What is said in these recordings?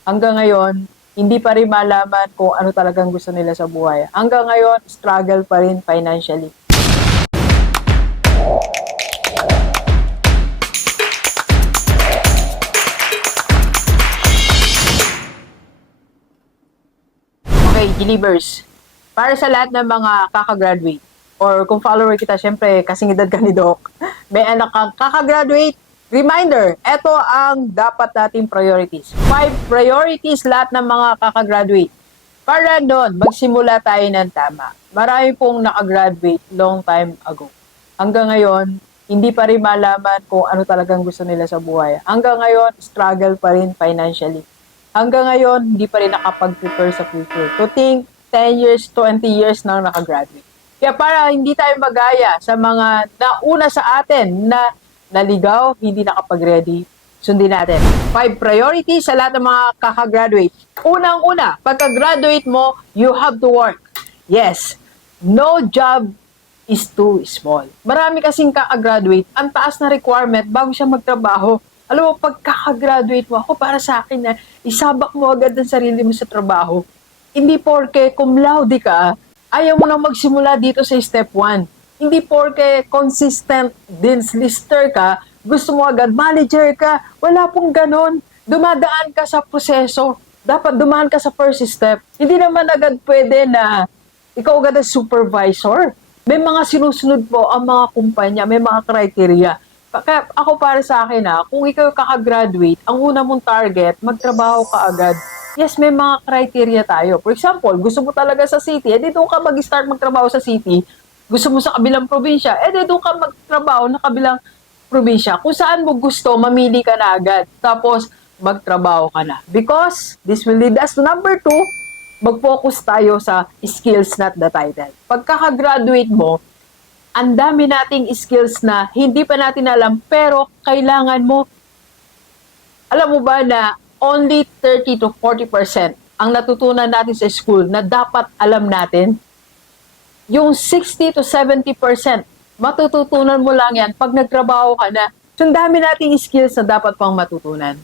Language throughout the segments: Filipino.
Hanggang ngayon, hindi pa rin malaman kung ano talagang gusto nila sa buhay. Hanggang ngayon, struggle pa rin financially. Okay, Gilibers. Para sa lahat ng mga kakagraduate, or kung follower kita, syempre, kasing edad ka ni Doc, may anak kang kakagraduate, reminder, ito ang dapat nating priorities. Five priorities lahat ng mga kakagraduate. Para doon, magsimula tayo ng tama. Marami pong nakagraduate long time ago. Hanggang ngayon, hindi pa rin malaman kung ano talagang gusto nila sa buhay. Hanggang ngayon, struggle pa rin financially. Hanggang ngayon, hindi pa rin nakapag-prepare sa future. To think, 10 years, 20 years nang nakagraduate. Kaya para hindi tayo magaya sa mga nauna sa atin na naligaw, hindi nakapag-ready, sundin natin. Five priorities sa lahat ng mga kakagraduate. Unang-una, pagka-graduate mo, you have to work. Yes, no job is too small. Marami kasing kakagraduate, ang taas na requirement bago siya magtrabaho. Alam mo, pag kakagraduate mo, ako para sa akin na isabak mo agad ang sarili mo sa trabaho. Hindi porke cum laude ka, ayaw mo nang magsimula dito sa step 1. Hindi porke consistent deans lister ka, gusto mo agad manager ka. Wala pong ganon. Dumadaan ka sa proseso. Dapat dumaan ka sa first step. Hindi naman agad pwede na ikaw agad ang supervisor. May mga sinusunod po ang mga kumpanya, may mga criteria. Kaya ako para sa akin ha, kung ikaw kakagraduate, ang una mong target, magtrabaho ka agad. Yes, may mga criteria tayo. For example, gusto mo talaga sa city, edi doon ka mag-start magtrabaho sa city. Gusto mo sa kabilang probinsya, edi doon ka magtrabaho na kabilang probinsya. Kung saan mo gusto, mamili ka na agad. Tapos, magtrabaho ka na. Because, this will lead us to number two, mag-focus tayo sa skills not the title. Pagkakagraduate mo, ang dami nating skills na hindi pa natin alam pero kailangan mo alam mo ba na only 30 to 40% ang natutunan natin sa school na dapat alam natin? Yung 60 to 70% matututunan mo lang yan pag nagtrabaho ka na. So, ang dami nating skills na dapat pang matutunan.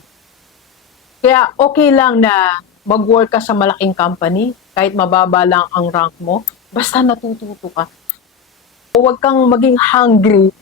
Kaya okay lang na mag-work ka sa malaking company, kahit mababa lang ang rank mo, basta natututo ka. Huwag kang maging hungry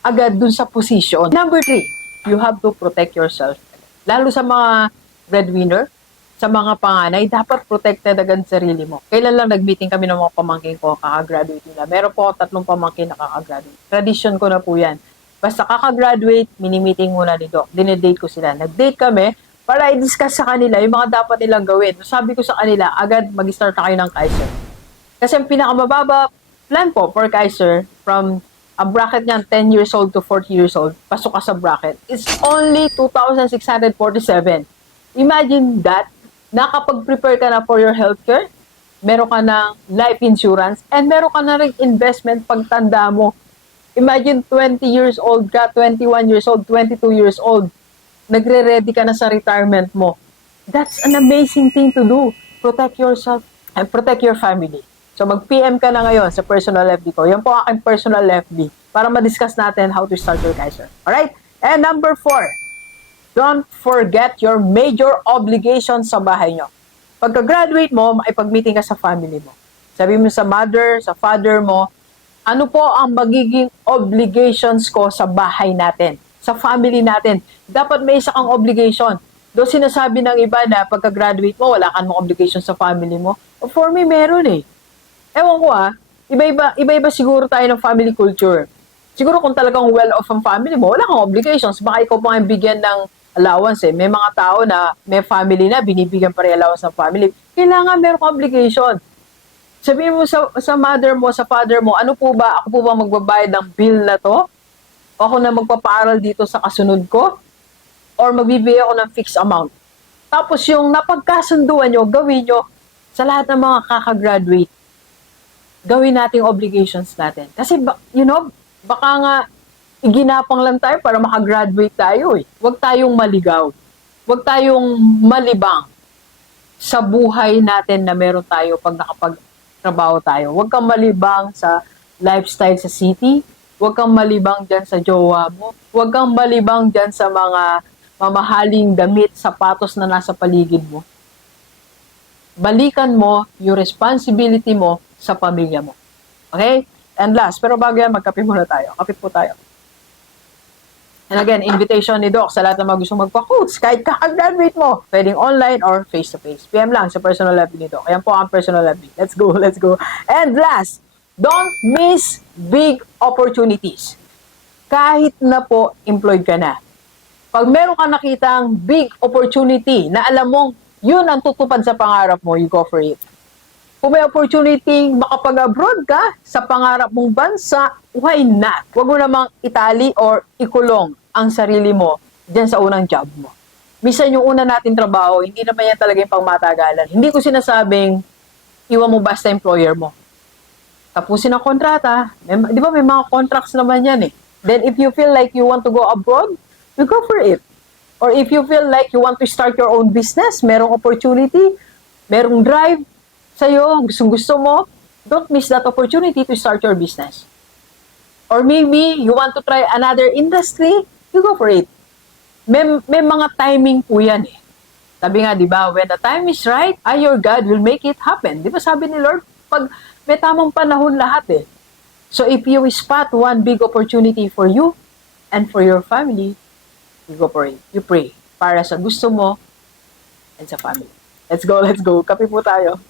agad dun sa position. Number three, you have to protect yourself. Lalo sa mga breadwinner, sa mga panganay, dapat protected agad sa sarili mo. Kailan lang nag-meeting kami ng mga pamangkin ko, kakagraduate nila. Meron po ako tatlong pamangkin na kakagraduate. Tradition ko na po yan. Basta kakagraduate, mini-meeting muna ni Doc. Dinedate ko sila. Nag-date kami para i-discuss sa kanila yung mga dapat nilang gawin. Sabi ko sa kanila, agad mag-start na kayo ng Kaiser. Kasi ang pinakamababa plan po for Kaiser from ang bracket niyan 10 years old to 40 years old, pasok ka sa bracket, it's only 2,647. Imagine that, nakapag-prepare ka na for your healthcare, meron ka ng life insurance, and meron ka na rin investment pagtanda mo. Imagine 20 years old ka, 21 years old, 22 years old, nagre-ready ka na sa retirement mo. That's an amazing thing to do. Protect yourself and protect your family. So mag-PM ka na ngayon sa personal FB ko. Yan po aking personal FB para ma-discuss natin how to start your Kaiser. Alright? And number four, don't forget your major obligations sa bahay nyo. Pagka-graduate mo, makipag-meeting ka sa family mo. Sabi mo sa mother, sa father mo, ano po ang magiging obligations ko sa bahay natin, sa family natin. Dapat may isa kang obligation. Do sinasabi ng iba na pagka-graduate mo, wala kang obligation sa family mo. For me, meron eh. Ewan ko ah, iba-iba, iba-iba siguro tayo ng family culture. Siguro kung talagang well-off ang family mo, wala kang obligations. Baka ikaw pa ang bigyan ng allowance eh. May mga tao na may family na, binibigyan pa rin allowance ng family. Kailangan meron obligation. Sabihin mo sa, sa mother mo, sa father mo, ano po ba, ako po ba magbabayad ng bill na to? O ako na magpapaaral dito sa kasunod ko? Or magbibigay ako ng fixed amount? Tapos yung napagkasunduan nyo, gawin nyo sa lahat ng mga kakagraduate gawin nating obligations natin. Kasi, you know, baka nga iginapang lang tayo para makagraduate tayo eh. Huwag tayong maligaw. Huwag tayong malibang sa buhay natin na meron tayo pag nakapagtrabaho tayo. Huwag kang malibang sa lifestyle sa city. Huwag kang malibang dyan sa jowa mo. Huwag kang malibang dyan sa mga mamahaling damit, sapatos na nasa paligid mo. Balikan mo yung responsibility mo sa pamilya mo. Okay? And last, pero bago yan, magkape muna tayo. Kape po tayo. And again, invitation ni Doc sa lahat ng mga gustong magpa-coach. Kahit kakagraduate mo, pwedeng online or face-to-face. PM lang sa personal lab ni Doc. Ayan po ang personal lab. Let's go, let's go. And last, don't miss big opportunities. Kahit na po employed ka na. Pag meron ka nakitang big opportunity na alam mong yun ang tutupad sa pangarap mo, you go for it. Kung may opportunity makapag-abroad ka sa pangarap mong bansa, why not? Huwag mo namang itali or ikulong ang sarili mo dyan sa unang job mo. Minsan yung una natin trabaho, hindi naman yan talaga yung pangmatagalan. Hindi ko sinasabing iwan mo basta employer mo. Tapusin ang kontrata. May, di ba may mga contracts naman yan eh. Then if you feel like you want to go abroad, you go for it. Or if you feel like you want to start your own business, merong opportunity, merong drive sa'yo, gustong gusto mo, don't miss that opportunity to start your business. Or maybe you want to try another industry, you go for it. May, may mga timing po yan eh. Sabi nga, di ba, when the time is right, I, your God, will make it happen. Di ba sabi ni Lord, pag may tamang panahon lahat eh. So if you spot one big opportunity for you and for your family, you go for it. You pray para sa gusto mo and sa family. Let's go, let's go. Kape po tayo.